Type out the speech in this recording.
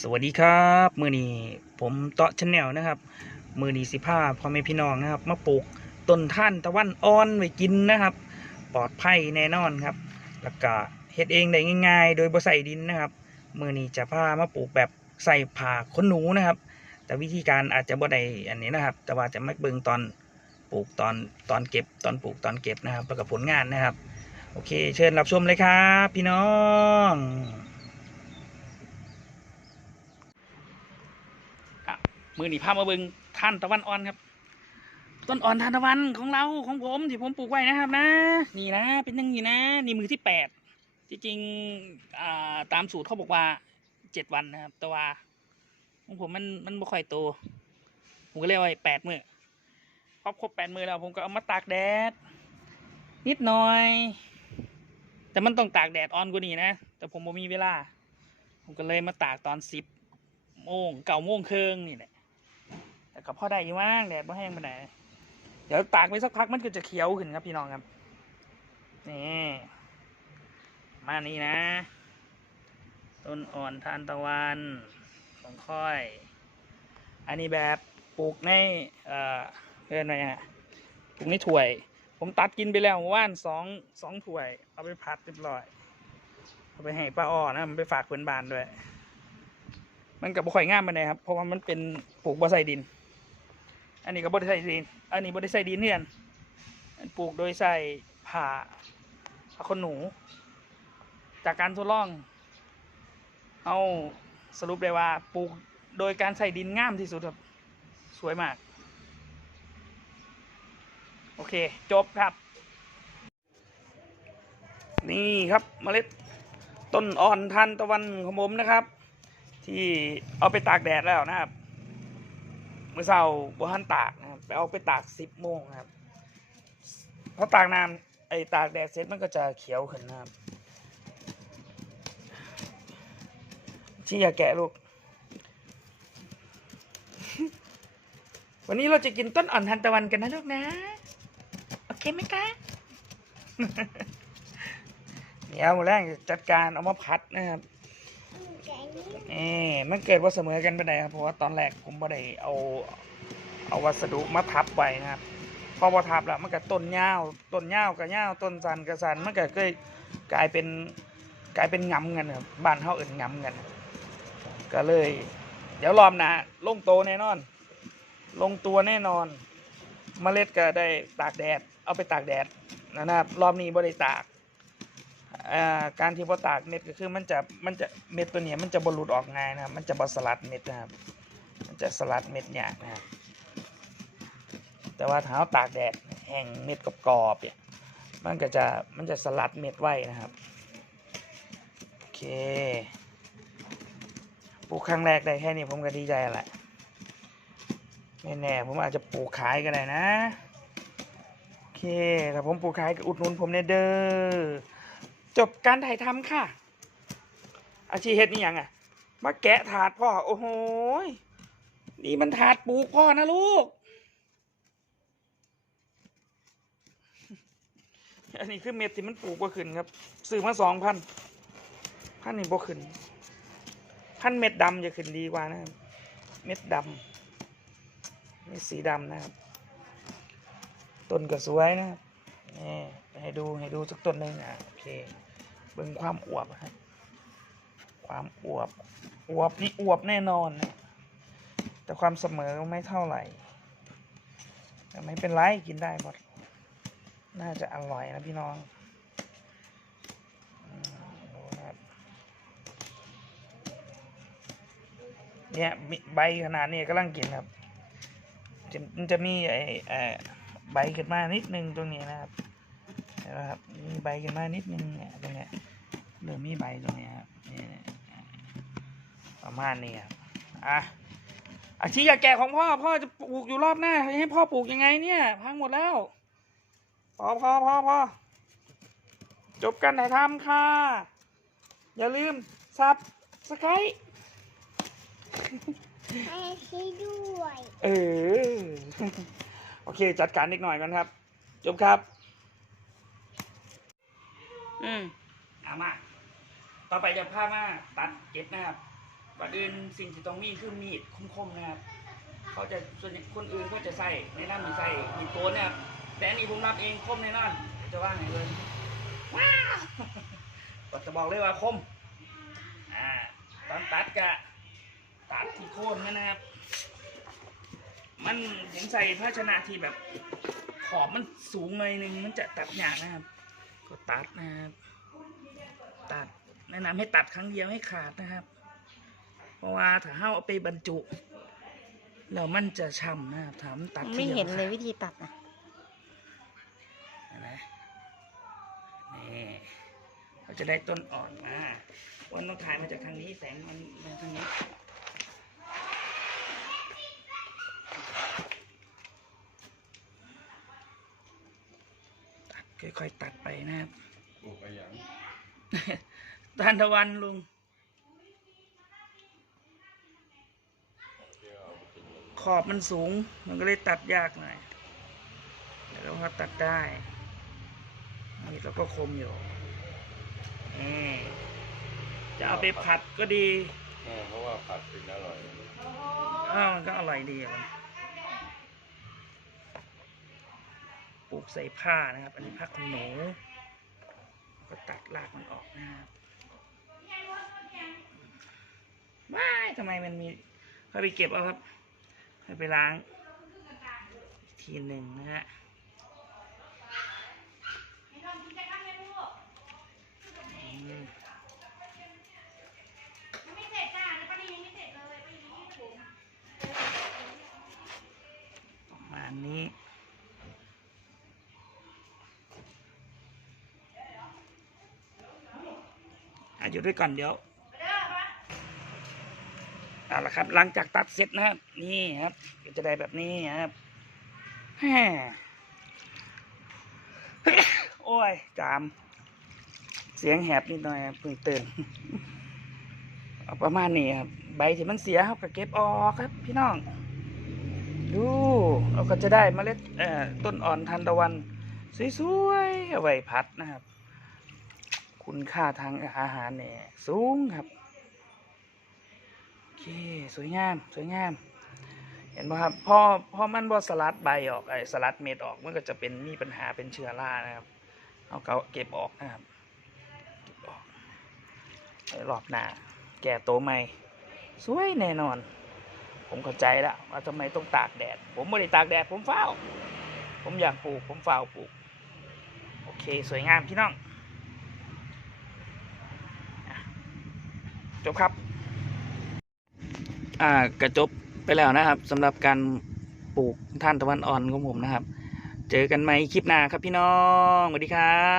สวัสดีครับมือนี้ผมเตาะชแนลนะครับ มือนี้สิพาพ่อแม่พี่น้องนะครับ มาปลูกต้นท่านตะวันอ่อนไว้กินนะครับ ปลอดภัยแน่นอนครับ แล้วก็เฮ็ดเองได้ง่ายๆ โดยบ่ใส่ดินนะครับ มือนี้จะพามาปลูกแบบใส่ผ่าขนหนูนะครับ แต่วิธีการอาจจะบ่ได้อันนี้นะครับ แต่ว่าจะไมาเบิ่งตอนปลูกตอนตอนเก็บตอนปลูกตอนเก็บนะครับ แล้วก็ผลงานนะครับ โอเค เชิญรับชมเลยครับ พี่น้อง มือหนีพามาเบิงท่านตะวันอ่อนครับ ต้นอ่อนทานตะวันของเราของผมที่ผมปลูกไว้นะครับนะ นี่นะ เป็นอยังนี้นะนี่มือที่แปดจริงๆตามสูตรเขาบอกว่าเจ็ดวันนะครับ แต่ว่าของผมมันมันไม่ค่อยโตผมก็เรียกว่าแปดมือพอครบแปดมือแล้วผมก็เอามาตากแดด นิดหน่อย แต่มันต้องตากแดดอ่อนกว่านี้นะ แต่ผมบ่มีเวลา ผมก็เลยมาตากตอนสิบโมงเก่าโมงครึ่งนี่แหละ แต่ก็พอได้อยู่ว่างแดดไม่แห้งไปไหนเดี๋ยวตากไปสักพักมันก็จะเขียวขึ้นครับพี่น้องครับนี่มานี่นะ ต้นอ่อนทานตะวันของค่อย อันนี้แบบปลูกในเอ่อเพื่อนอะไรอะปลูกในถ้วย ผมตัดกินไปแล้วว่านสองสองถ้วย เอาไปผัดเรียบร้อย เอาไปให้ป้าอ้อนะมันไปฝากเพื่อนบ้านด้วย มันกับบ่ข่อยงามปานครับ เพราะว่ามันเป็นปลูกบ่ใส่ดิน อันนี้ก็บ่ได้ใส่ดิน อันนี้บ่ได้ใส่ดินเนี่ยนปลูกโดยใส่ผ่าผ้าขนหนู จากการทดลอง เอาสรุปได้ว่าปลูกโดยการใส่ดินงามที่สุดครับ สวยมาก โอเค จบครับ นี่ครับเมล็ดต้นอ่อนทานตะวันของผมนะครับ ที่เอาไปตากแดดแล้วนะครับ มื่อเช้าบ่ทันตากนะครับไปเอาไปตากสิบโมงครับพอตากน้ำไอ้ตากแดดเสร็จมันก็จะเขียวขึ้นนะครับชี้อย่าแกะลูก วันนี้เราจะกินต้นอ่อนทานตะวันกันนะลูกนะ โอเคไหมคะเดี๋ยวมื้อแรกจัดการเอามาพัดนะครับ นี่มันเกิดว่าเสมอกันไปไหนครับเพราะว่าตอนแรกผมไม่ได้เอาเอาวัสดุมาทับไว้นะครับ พอพอทับแล้วมันก็ต้นยาวต้นยาวกับยาวต้นสันกับสันมันก็เคยกลายเป็นกลายเป็นงำกันครับบ้านเขาเอื่นงำกัน ก็เลย เดี๋ยวรอบหนะลงโตแน่นอน ลงตัวแน่นอนเมล็ดก็ได้ตากแดด เอาไปตากแดดนะครับรอบนี้บ่ได้ตาก อ่าการที่พอตากเม็ดก็คือมันจะมันจะเม็ดตัวนี้มันจะบรหลุดออกง่ายนะครับ มันจะบสลัดเม็ดนะครับ มันจะสลัดเม็ดยากนะครับ แต่ว่าถ้าเราตากแดดแห้งเม็ดกรอบๆเนี่ยมันก็จะมันจะสลัดเม็ดไว้นะครับโอเคปลูกครั้งแรกได้แค่นี้ผมก็ดีใจแหละไม่แน่ผมอาจจะปลูกขายก็ได้นะ โอเคถ้าผมปลูกขายก็อุดหนุนผมเนี่ยเด้อ จบการถ่ายทำค่ะ อาชีพเฮ็ดนี่ยังอะ มาแกะถาดพ่อ โอ้โหนี่มันถาดปลูกพ่อนะลูก อันนี้คือเม็ดที่มันปลูกบ่ขึ้นครับซื้อมาสองพันพันนี่บ่ขึ้นพันเม็ดดำจะขึ้นดีกว่านะครับ เม็ดดำเม็ดสีดำนะครับ ต้นก็สวยนะครับนี่ให้ดูให้ดูสักต้นหนึ่งอะโอเค เบิ่งความอวบครับความอวบ อวบนี่อวบแน่นอนนะแต่ความเสมอไม่เท่าไหร่ แต่ไม่เป็นไรกินได้หมด น่าจะอร่อยนะพี่น้องเนี่ยใบขนาดนี้กำลังกินครับจะมันจะมีไอ้ใบขึ้นมานิดนึงตรงนี้นะครับ ห็นไหมครับมีใบกันมานิดนึงเนี่ยตรงเนี้ยเริ่มมีใบตรงเนี้ยครับนี่ประมาณนี้ครับอะอาชีพอยากแก่ของพ่อพ่อจะปลูกอยู่รอบหน้าให้พ่อปลูกยังไงเนี่ยพังหมดแล้วพอพอพอพอจบกันถ่ายทำค่ะ อย่าลืมซับสไครให้ช่วยด้วย เออ โอเค จัดการนิดหน่อยกันครับ จบครับ อืมเอามา ต่อไปจะพามาตัดเก็บนะครับก่อนอื่นสิ่งที่ต้องมีคือมีดคมๆนะครับ เขาจะส่วนใหญ่คนอื่นก็จะใส่ในน้ำมีใส่มีดโกนเนี่ยแต่อันนี้ผมรับเองคมแน่นอนจะว่าไงเลยว้าวก็จะบอกเลยว่าคม อ่า ตอนตัดกะตัดที่โคนมันนะครับ มันผมใส่ภาชนะที่แบบขอบมันสูงหน่อยหนึงมันจะตัดยากนะครับ ก็ตัดนะครับตัดแนะนำให้ตัดครั้งเดียวให้ขาดนะครับ เพราะว่าถ้าเห้าเอาไปบรรจุแล้วมันจะช้ำนะครับถามตัดไม่เห็นเลยวิธีตัดอะนไหมนี่เราจะได้ต้นอ่อนมาวันต้องถ่ายมาจากทางนี้แสงมันมาทางนี้ ค่อยๆตัดไปนะครับปลูกไปอย่างทานตะวันลุงเที่ยวเอาไปกินกันขอบมันสูง มันก็เลยตัดยากหน่อยแต่เราก็ตัดได้นี่เราก็คมอยู่นี่จะเอาไปผัดก็ดีเออเพราะว่าผัดถึงอร่อยอ้าวมันก็อร่อยดีอะมัน ปลูกใส่ผ้านะครับ อันนี้ผ้าขนหนูก็ตัดรากมันออกนะครับว้ายทำไมมันมีค่อยไปเก็บเอาครับค่อยไปล้างอีกทีหนึ่งนะฮะอืมประมาณนี้ อยู่ด้วยก่อนเดี๋ยวเอาละครับ หลังจากตัดเสร็จนะครับ นี่ครับก็จะได้แบบนี้ครับแหมโอ้ย จาม เสียงแหบนิดหน่อยเพิ่งตื่นเอาประมาณนี้ครับ ใบที่มันเสียเขาก็เก็บออกครับ พี่น้อง ดู เราก็จะได้เมล็ดต้นอ่อนทันตะวัน สวยๆเอาไว้พัดนะครับ คุณค่าทางอาหารเนี่ยสูงครับโอเคสวยงามสวยงาม เห็นไหมครับพอพอมันบอสลัดใบออกไอ้สลัดเม็ดออกมันก็จะเป็นมีปัญหาเป็นเชื้อรานะครับ เอาเกาเก็บออกนะครับเก็บออกรอบหน้าแก่โตใหม่สวยแน่นอน ผมเข้าใจแล้วว่าทำไมต้องตากแดด ผมไม่ได้ตากแดดผมเฝ้า ผมอยากปลูกผมเฝ้าปลูก โอเค สวยงามพี่น้อง จบครับ อ่ากระจบไปแล้วนะครับสำหรับการปลูกท่านตะวันอ่อนของผมนะครับ เจอกันไหมคลิปหน้าครับพี่น้องสวัสดีครับ